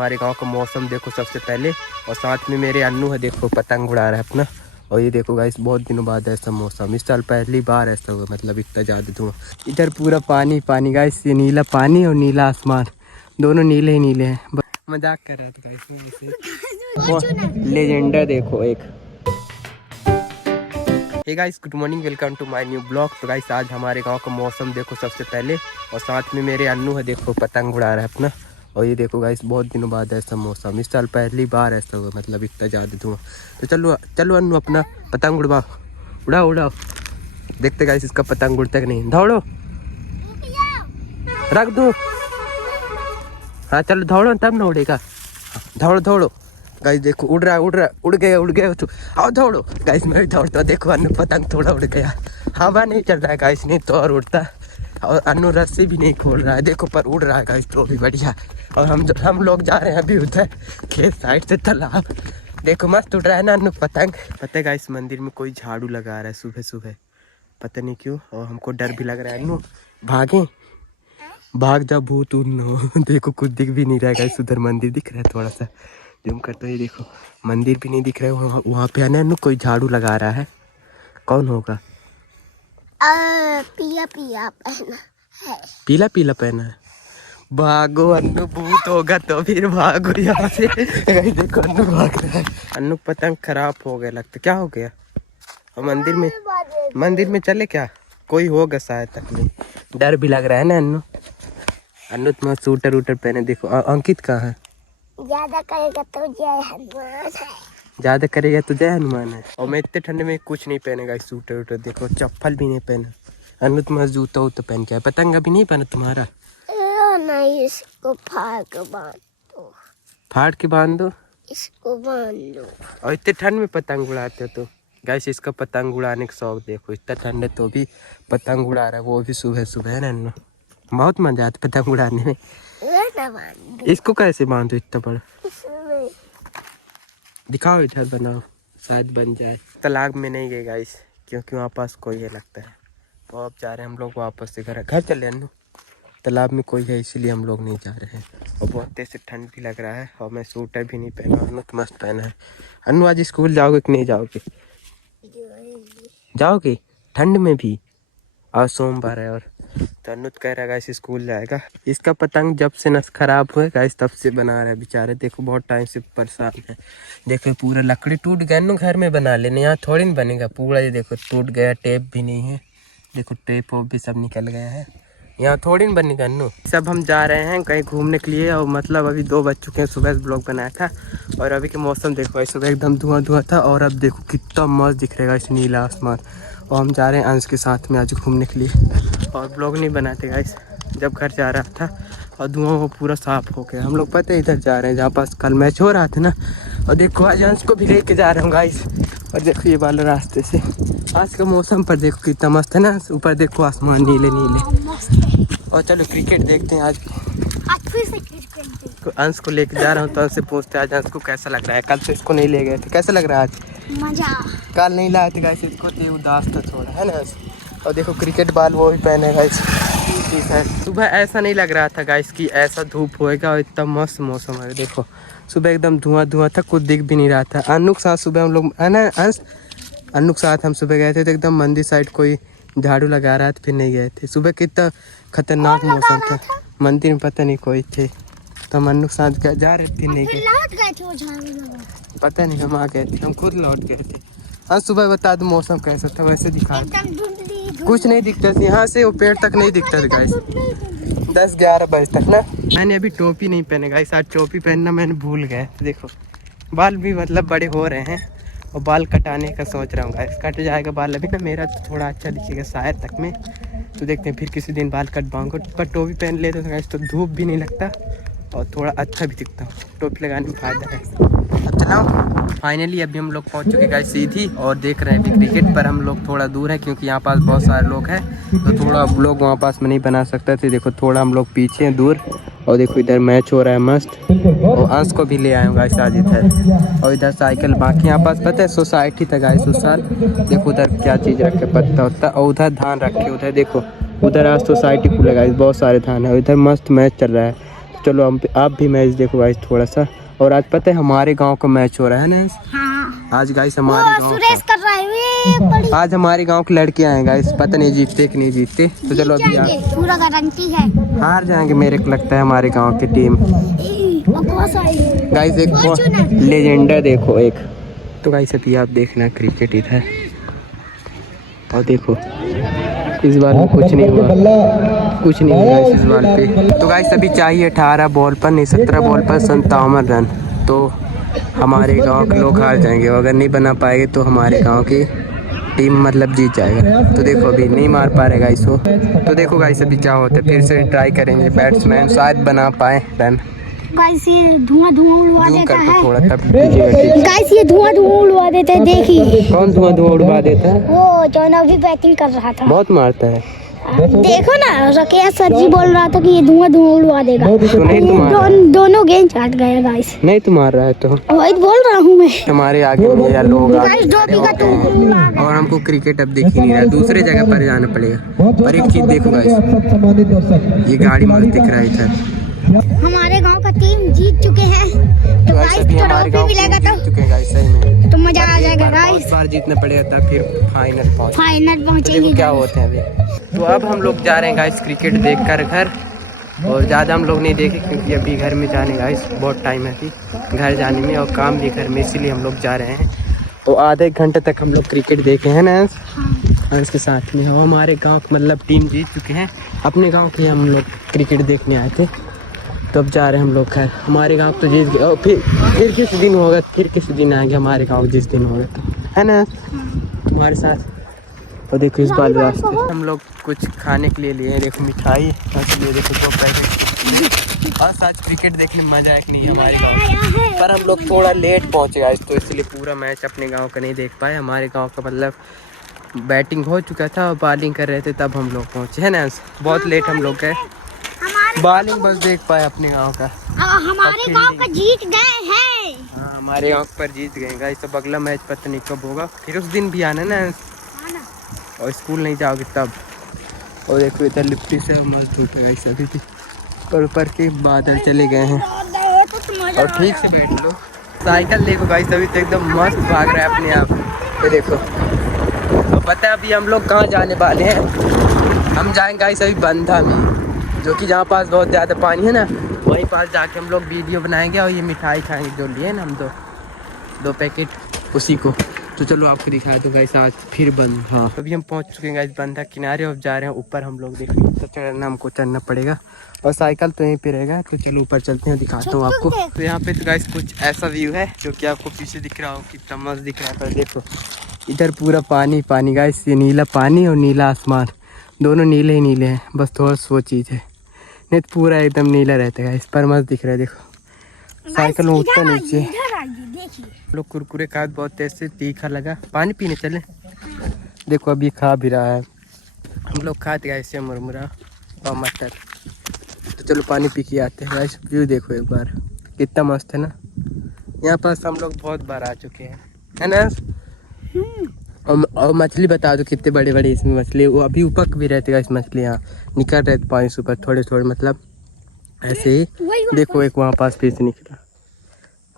हमारे गांव का मौसम देखो सबसे पहले, और साथ में मेरे अन्नू है, देखो पतंग उड़ा रहा है अपना। और ये देखो गाइस, बहुत दिनों बाद ऐसा मौसम, इस साल पहली बार ऐसा हुआ, मतलब इतना ज़्यादा धुआं। इधर पूरा पानी पानी गाइस, ये नीला पानी और नीला आसमान, दोनों नीले ही नीले हैं। मजाक कर रहा था गाइस। लेजेंडर देखो एक। Hey guys, good morning, welcome to my new blog. तो गाइस आज हमारे गांव का मौसम देखो सबसे पहले, और साथ में मेरे अन्नू है, देखो पतंग उड़ा रहा है अपना। और ये देखो गाइस, बहुत दिनों बाद ऐसा मौसम, इस साल पहली बार ऐसा हुआ, मतलब इतना ज़्यादा धुआं। तो चलो चलो अन्नू अपना पतंग उड़वाओ, उड़ाओ उड़ाओ। देखते गाइस इसका पतंग उड़ता कि नहीं। दौड़ो, रख दो। हाँ चलो दौड़ो, तब ना उड़ेगा। दौड़ो दौड़ो गाइस, देखो उड़ रहा उड़ गया तो आओ दौड़ो गाइस। मैं भी दौड़ता, देखो अन्नू पतंग थोड़ा उड़ गया। हवा नहीं चल रहा है गाइस, नहीं तो और उड़ता। और अन्नू रस्सी भी नहीं खोल रहा है, देखो पर उड़ रहा है गाइस, तो भी बढ़िया। और हम लोग जा रहे हैं अभी उधर खेत साइड से तालाब। देखो मस्त उड़ रहा है ना अन्नू पतंग। पता है गाइस, मंदिर में कोई झाड़ू लगा रहा है सुबह सुबह, पता नहीं क्यों। और हमको डर भी लग रहा है। अन्नू भागे, भाग जा भूत उन्नो। देखो कुछ दिख भी नहीं रहा है गाइस, उधर मंदिर दिख रहा है, थोड़ा सा जूम करते ही देखो मंदिर भी नहीं दिख रहा है। वहाँ पे है ना कोई झाड़ू लगा रहा है, कौन होगा? पीला पीला पहना है, पीला पीला पहना है। भागो अन्नू, भूत होगा तो फिर भागो यहाँ से। देखो अन्नू भाग रहा है। अन्नू पतंग खराब हो गया लगता, क्या हो गया? और मंदिर में चले क्या? कोई होगा शायद, तक नहीं। डर भी लग रहा है ना अन्नू। अन्नू तुम्हारा सूटर वूटर पहने, देखो अंकित कहाँ है? ज्यादा करेगा तो जय हनुमान है, ज़्यादा करेगा तो जय हनुमान है। और मैं इतने ठंडे में कुछ नहीं पहनेगा, सूटर वूटर देखो, चप्पल भी नहीं पहना। अन्नू तुम्हारा जूता वूता पहन के है, पतंग अभी नहीं पहना तुम्हारा? नहीं, इसको फाड़ के बांध दो। फाड़ के बांध दो, इसको बांध दो। और इतने ठंड में पतंग उड़ाते हो तो गाइस, इसका पतंग उड़ाने का शौक देखो, इतना ठंड है तो भी पतंग उड़ा रहा है, वो भी सुबह सुबह है ना अन्नू। बहुत मजा आता पतंग उड़ाने में। इसको कैसे बांधो इतना बड़ा? दिखाओ, इधर बनाओ, शायद बन जाए। तालाब में नहीं गए गाइस, क्योंकि वहाँ पास कोई है लगता है। तो अब जा रहे हैं हम लोग वापस से घर चले अन्नू। तालाब में कोई है इसीलिए हम लोग नहीं जा रहे हैं। और बहुत तेज से ठंड भी लग रहा है, और मैं सूटर भी नहीं पहना, अन्नू तो मस्त पहना है। अन्नू आज स्कूल जाओगे कि नहीं जाओगे? जाओगे ठंड में भी? और सोमवार है, और तो अन्नू कह रहा है गाइस स्कूल जाएगा। इसका पतंग जब से नस खराब हुए गाइस, तब से बना रहा है बेचारे, देखो बहुत टाइम से परेशान है। देखो पूरा लकड़ी टूट गया। अन्नू घर में बना लेने, यहाँ थोड़ी ना बनेगा पूरा। ये देखो टूट गया, टेप भी नहीं है, देखो टेप भी सब निकल गया है, यहाँ थोड़ी ना बनेगा अन्नू। सब हम जा रहे हैं कहीं घूमने के लिए, और मतलब अभी 2 बज चुके हैं। सुबह से ब्लॉग बनाया था, और अभी के मौसम देखो, सुबह एकदम धुआं धुआं था, और अब देखो कितना मस्त दिख रहेगा इस नीला आसमान। और हम जा रहे हैं अंश के साथ में आज घूमने के लिए, और ब्लॉग नहीं बनाते गाइस जब घर जा रहा था। और धुआं वो पूरा साफ हो गया। हम लोग पता है इधर जा रहे हैं जहाँ पास कल मैच हो रहा था ना। और देखो आज अंश को भी लेके जा रहा हूँ गाइस। और देखो ये वाला रास्ते से आज का मौसम पर देखो कितना मस्त है ना, ऊपर देखो आसमान नीले नीले। और चलो क्रिकेट देखते हैं आज फिर से क्रिकेट। अंश को लेके जा रहा हूँ, तो अंश से पूछते हैं आज अंश को कैसा लग रहा है। कल से इसको नहीं ले गए थे, कैसा लग रहा है आज? मजा। कल नहीं लाए थे गाइस इसको, तो उदास था थोड़ा, है ना। और देखो क्रिकेट बॉल वो भी पहने गाइस टी शर्ट। सुबह ऐसा नहीं लग रहा था गाइस कि ऐसा धूप होएगा, और इतना मस्त मौसम है। देखो सुबह एकदम धुआं धुआं था, कुछ दिख भी नहीं रहा था। अन्नू के साथ सुबह हम लोग, है ना अंश, अन्नू के साथ हम सुबह गए थे, तो एकदम मंदिर साइड कोई झाड़ू लगा रहा था, फिर नहीं गए थे। सुबह कितना खतरनाक मौसम था, मंदिर में पता नहीं कोई थे, तो हम अन्नू के साथ जा रहे थे, नहीं गए। पता नहीं, हम आ गए थे, हम खुद लौट गए थे। हाँ सुबह बता दो मौसम कैसा था, वैसे दिखा। कुछ नहीं दिखता था, यहाँ से वो पेड़ तक नहीं दिखता था गाइस, 10-11 बजे तक ना। मैंने अभी टोपी नहीं पहने गाइस, आज टोपी पहनना मैंने भूल गया। देखो बाल भी मतलब बड़े हो रहे हैं, और बाल कटाने का सोच रहा हूँ गाइस, कट जाएगा बाल अभी ना मेरा, तो थोड़ा अच्छा दिखेगा शायद तक में। तो देखते हैं फिर किसी दिन बाल कटवाऊंगा। पर टोपी पहन लेते तो गाइस तो धूप भी नहीं लगता, और थोड़ा अच्छा भी दिखता हूँ। टोपी लगाने में फायदा है। अब चलाओ। फाइनली अभी हम लोग पहुँच चुके गाइस सीधी, और देख रहे हैं अभी क्रिकेट। पर हम लोग थोड़ा दूर है, क्योंकि यहाँ पास बहुत सारे लोग हैं, तो थोड़ा ब्लॉग वहाँ पास में नहीं बना सकते थे। देखो थोड़ा हम लोग पीछे हैं दूर, और देखो इधर मैच हो रहा है मस्त। और अंश को भी ले आए गाइस आज इधर। और इधर साइकिल बाकी यहाँ पास पता है सोसाइटी था गाइस उस साल। देखो उधर क्या चीज़ रखे, पत्ता वत्ता, और उधर धान रखे। उधर देखो उधर आज सोसाइटी खुले गाइस, बहुत सारे धान है। इधर मस्त मैच चल रहा है, चलो हम आप भी मैच देखो गाइस थोड़ा सा। और आज पता है हमारे गांव का मैच हो रहा है ना। हाँ। आज गाइस हमारे गांव सुरेश कर रहा है आज हमारे गांव के लड़के आए गाइस, पता नहीं जीतते कि नहीं जीतते। तो चलो अभी पूरा गारंटी है हार जाएंगे मेरे को लगता है हमारे गांव की टीम। गाइस एक लेजेंडर देखो एक। तो गाइस अभी आप देखना क्रिकेट इधर और देखो इस बार में कुछ नहीं हुआ, कुछ नहीं हुआ इस बार पे। तो गाइस अभी चाहिए 18 बॉल पर नहीं 17 बॉल पर 57 रन। तो हमारे गांव के लोग हार जाएंगे, अगर नहीं बना पाएंगे तो हमारे गांव की टीम मतलब जीत जाएगा। तो देखो अभी नहीं मार पा रहे गाइस वो। तो देखो गाइस अभी क्या होता है, फिर से ट्राई करेंगे, बैट्समैन शायद बना पाए रन। गाइस ये धुआं उड़वा देता है थोड़ा तब दीजिएगा। गाइस ये धुआं उड़वा देता है, देखिए। कौन धुआं उड़वा देता है? वो जो अभी बैटिंग कर रहा था, बहुत मारता है। देखो ना, रकेश सर जी बोल रहा था कि ये धुआं उड़वा देगा। तो नहीं दोनों गेंद काट गए गाइस। नहीं तो मार रहा है तो वही बोल रहा हूँ मैं। हमारे आगे में या लोग गाइस 2 विकेट और हमको क्रिकेट अब दिख ही नहीं रहा, दूसरे जगह पर जाना पड़ेगा। पर एक चीज देखो गाइस, ये गाड़ी मत दिख रहा है इधर। हमारे गांव का टीम जीत चुके हैं, तो गाइस ट्रॉफी मिलेगा तो मजा आ जाएगा गाइस। इस बार जीतना पड़ेगा तब फिर फाइनल पहुंचेंगे। क्या होते हैं अभी। तो अब हम लोग जा रहे हैं गाइस क्रिकेट देखकर घर, और ज़्यादा हम लोग नहीं देखे क्योंकि अभी घर में जाने गाइस बहुत टाइम है अभी घर जाने में, और काम भी घर में, इसीलिए हम लोग जा रहे हैं। तो आधे घंटे तक हम लोग क्रिकेट देखे हैं ना इसके साथ में। और हमारे गाँव मतलब टीम जीत चुके हैं, अपने गाँव के हम लोग क्रिकेट देखने आए थे। तो अब जा रहे हैं हम लोग घर, हमारे गाँव तो जीत गए। और फिर किस दिन होगा, फिर किस दिन आएंगे हमारे गाँव जिस दिन होगा तो, है ना तुम्हारे साथ। और देखो इस बार रास्ते हम लोग कुछ खाने के लिए लिए, देखो मिठाई, इसलिए देखो 2 पैकेट। बस आज क्रिकेट देखने में मजा है कि नहीं हमारे गाँव, पर हम लोग थोड़ा लेट पहुँचे गाइस, तो इसलिए पूरा मैच अपने गाँव का नहीं देख पाए। हमारे गाँव का मतलब बैटिंग हो चुका था और बॉलिंग कर रहे थे तब हम लोग पहुँचे, है ना। बहुत लेट हम लोग गए, बॉलिंग बस देख पाए अपने गांव का। हमारे गांव का जीत गए हैं। हाँ हमारे गांव पर जीत गए गाइस। अब अगला मैच पता नहीं कब होगा, फिर उस दिन भी आना ना, और स्कूल नहीं जाओगे तब। और देखो इधर लिप्टी से मस्त धूप है गाइस अभी भी, और ऊपर के बादल चले गए हैं। और ठीक से बैठ लो। साइकिल देखो गाइस अभी तो एकदम मस्त भाग रहा है अपने आप, ये देखो। तो पता है अभी हम लोग कहाँ जाने वाले हैं, हम जाएंगे गाइस अभी बंधा में, जो कि जहाँ पास बहुत ज़्यादा पानी है ना, वहीं पास जाके हम लोग वीडियो बनाएंगे और ये मिठाई खाएंगे जो लिए ना हम 2 पैकेट उसी को। तो चलो आपको दिखा दूँ गाइस आज फिर बंद। हाँ अभी हम पहुँच चुके हैं गाइस बंधा किनारे, और जा रहे हैं ऊपर हम लोग। देखिए तो चढ़ना हमको चढ़ना पड़ेगा, और साइकिल तो यहीं पे रहेगा। तो चलो ऊपर चलते हैं, दिखाता हूँ आपको। तो यहाँ पे तो गाइस कुछ ऐसा व्यू है जो कि आपको पीछे दिख रहा हो, कितना मस्त दिख रहा है। पर देखो इधर पूरा पानी पानी गाइस, ये नीला पानी और नीला आसमान, दोनों नीले ही नीले हैं, बस थोड़ा सा वो चीज़ है, नहीं तो पूरा एकदम नीला रहता है। इस पर मस्त दिख रहा है, देखो साइकिल में उठता नीचे। लोग कुरकुरे खा बहुत तेज से, तीखा लगा, पानी पीने चले। देखो अभी खा भी रहा है, हम लोग खाते हैं ऐसे मुरमुरा और मटर। तो चलो पानी पी के आते हैं गाइस। व्यू देखो एक बार कितना मस्त है ना, यहाँ पास हम लोग बहुत बार आ चुके हैं, है ना। और मछली बता दो कितने बड़े बड़े इसमें मछली, वो अभी उपक भी रहते हैं इस मछली, यहाँ निकल रहे थे पानी से ऊपर थोड़े थोड़े, मतलब ऐसे ही। देखो एक वहाँ पास फिर से निकला,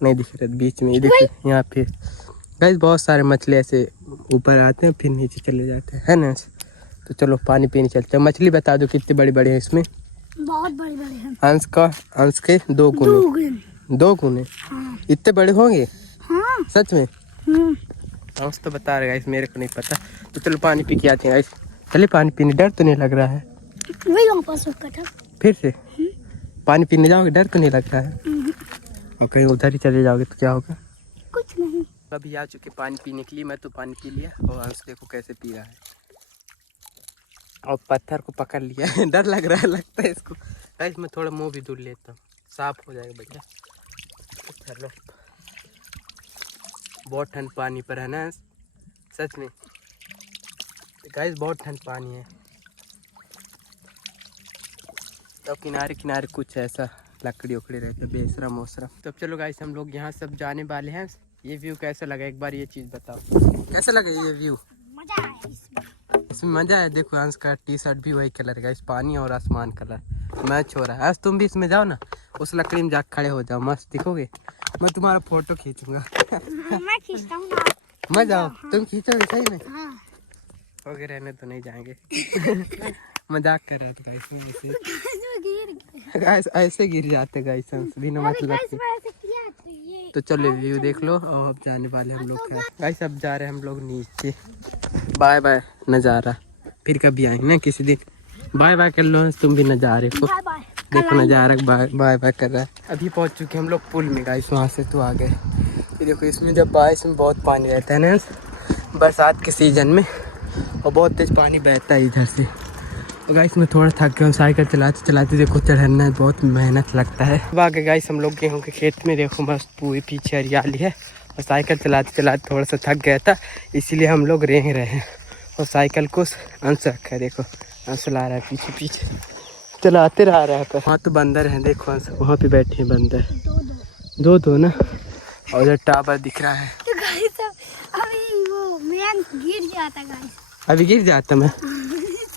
नहीं दिख रहा बीच में, देखो यहाँ फिर गाइस बहुत सारे मछली ऐसे ऊपर आते हैं फिर नीचे चले जाते हैं, है ना। तो चलो पानी पीने चलते हैं। मछली बता दो कितने बड़े बड़े हैं इसमें। बहुत बड़े बड़े हैं, अंश के 2 गुने 2 गुने। हाँ। इतने बड़े होंगे? हाँ। सच में? अंश तो बता रहे गाइस, मेरे को नहीं पता। तो चलो पानी पी के आते हैं गाइस। चलिए पानी पीने, डर तो नहीं लग रहा है? वही वहाँ पास था। फिर से पानी पीने जाओगे, डर तो नहीं लग रहा है? और कहीं उधर ही चले जाओगे तो क्या होगा? कुछ नहीं। अभी आ चुके पानी पीने के लिए, मैं तो पानी पी लिया, और अंश देखो कैसे पी रहा है, और पत्थर को पकड़ लिया है। डर लग रहा है, लगता है इसको गाइस। मैं थोड़ा मुंह भी धुल लेता हूँ, साफ हो जाएगा बढ़िया। चलो बहुत ठंड पानी पर है ना, सच में गाइस बहुत ठंड पानी है। तो किनारे किनारे कुछ ऐसा लकड़ी उकड़ी रहती है, बेसरा मोसरा। तो चलो गाइस हम लोग यहाँ सब जाने वाले हैं। ये व्यू कैसा लगा एक बार ये चीज़ बताओ, कैसा लगा ये व्यू? मजा है इसमें मजा है। देखो अंश का टी शर्ट भी वही कलर का, इस पानी और आसमान कलर, मैच हो रहा है। आज तुम भी इसमें जाओ ना, उस लकड़ी में जाकर खड़े हो जाओ, मस्त दिखोगे। मैं तुम्हारा फोटो खींचूंगा। मैं खींचता हूँ ना। मैं जाओ, तुम खींचोगे सही में? हाँ। ओके, रहने तो नहीं जाएंगे। मजाक कर रहा था गाइस, मैं ऐसे गाइस ऐसे गिर जाते गाइस बिना मतलब के। तो चलो व्यू देख लो। और अब जाने वाले हम लोग हैं गाइस, अब जा रहे हैं हम लोग नीचे। बाय बाय नज़ारा, फिर कभी आएंगे ना किसी दिन। बाय बाय कर लो तुम भी नज़ारे को। देखो नज़ारा बाय बाय बाय कर रहा है। अभी पहुंच चुके हम लोग पुल में गाइस, वहाँ से तो आ गए। ये देखो इसमें जब बारिश में बहुत पानी रहता है ना, बरसात के सीज़न में, और बहुत तेज़ पानी बहता है इधर से। तो गाइस मैं थोड़ा थक गया हूँ, साइकिल चलाते चलाते। देखो चढ़ना बहुत मेहनत लगता है। अब आगे गाइस हम लोग गेहूँ के खेत में, देखो मस्त पूरी पीछे हरियाली है। और साइकिल चलाते चलाते थोड़ा सा थक गया था, इसीलिए हम लोग रेंग रहे हैं। और साइकिल को अंश रखा है, देखो अंश ला रहा है पीछे पीछे, चलाते रह रहा है। पर वहाँ तो बंदर हैं, देखो अंश वहाँ पे बैठे हैं बंदर, दो ना। और उधर टावर दिख रहा है। तो गाइस अभी वो मैं गिर जाता गाइस, अभी गिर जाता मैं।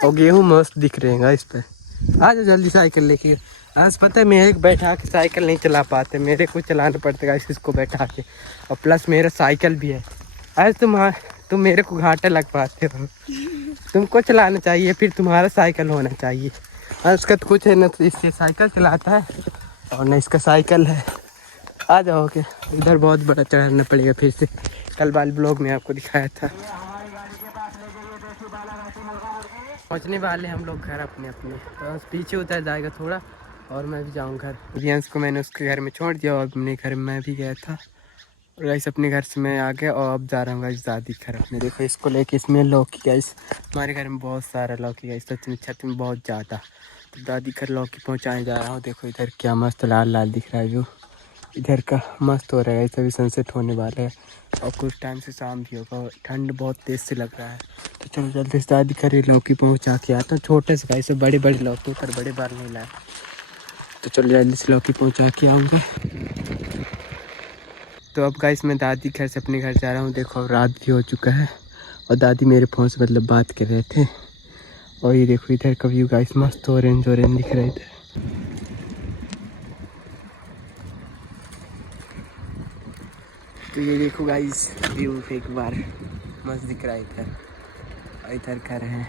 और गेहूँ मस्त दिख रहे हैं इस पर। आ जाओ जल्दी साइकिल लेके। आज पता है मेरे को बैठा के साइकिल नहीं चला पाते, मेरे को चलाना पड़ता है इसको बैठा के। और प्लस मेरा साइकिल भी है। आज तुम मेरे को घाटे लग पाते हो। तुमको चलाना चाहिए, फिर तुम्हारा साइकिल होना चाहिए। और उसका तो कुछ है ना, तो इससे साइकिल चलाता है और न इसका साइकिल है। आ जाओगे, इधर बहुत बड़ा चढ़ाना पड़ेगा फिर से। कल वाले ब्लॉग में आपको दिखाया था। पहुँचने वाले हम लोग घर अपने अपने, तो पीछे उतर जाएगा थोड़ा और मैं भी जाऊँ घर। रियांश को मैंने उसके घर में छोड़ दिया और अपने घर में मैं भी गया था। और गाइस अपने घर से मैं आ गया और अब जा रहा हूँ गाइस दादी घर अपने। देखो इसको लेके, इसमें लौकी गाइस, हमारे घर में बहुत सारा लौकी गाइस, सच में छत में बहुत ज़्यादा। तो दादी घर लौकी पहुँचाने जा रहा हूँ। देखो इधर क्या मस्त लाल लाल दिख रहा है, जो इधर का मस्त हो रहा है। अभी सनसेट होने वाला है और कुछ टाइम से शाम भी होगा और ठंड बहुत तेज़ से लग रहा है। तो चलो जल्दी से दादी करे लौकी पहुँचा के आता हूँ। छोटे से गाइस, बड़े बड़े लौकी पर बड़े बार नहीं लाए। तो चलो जल्दी से लौकी पहुँचा के आऊँगा। तो अब गाइस मैं दादी घर से अपने घर जा रहा हूँ। देखो अब रात भी हो चुका है और दादी मेरे फ़ोन से मतलब बात कर रहे थे। और ये देखो इधर का व्यू गाइस, मस्त ऑरेंज ऑरेंज दिख रहा है इधर। तो ये देखो गाइस व्यू एक बार मस्त दिख रहा है इधर। और इधर घर है।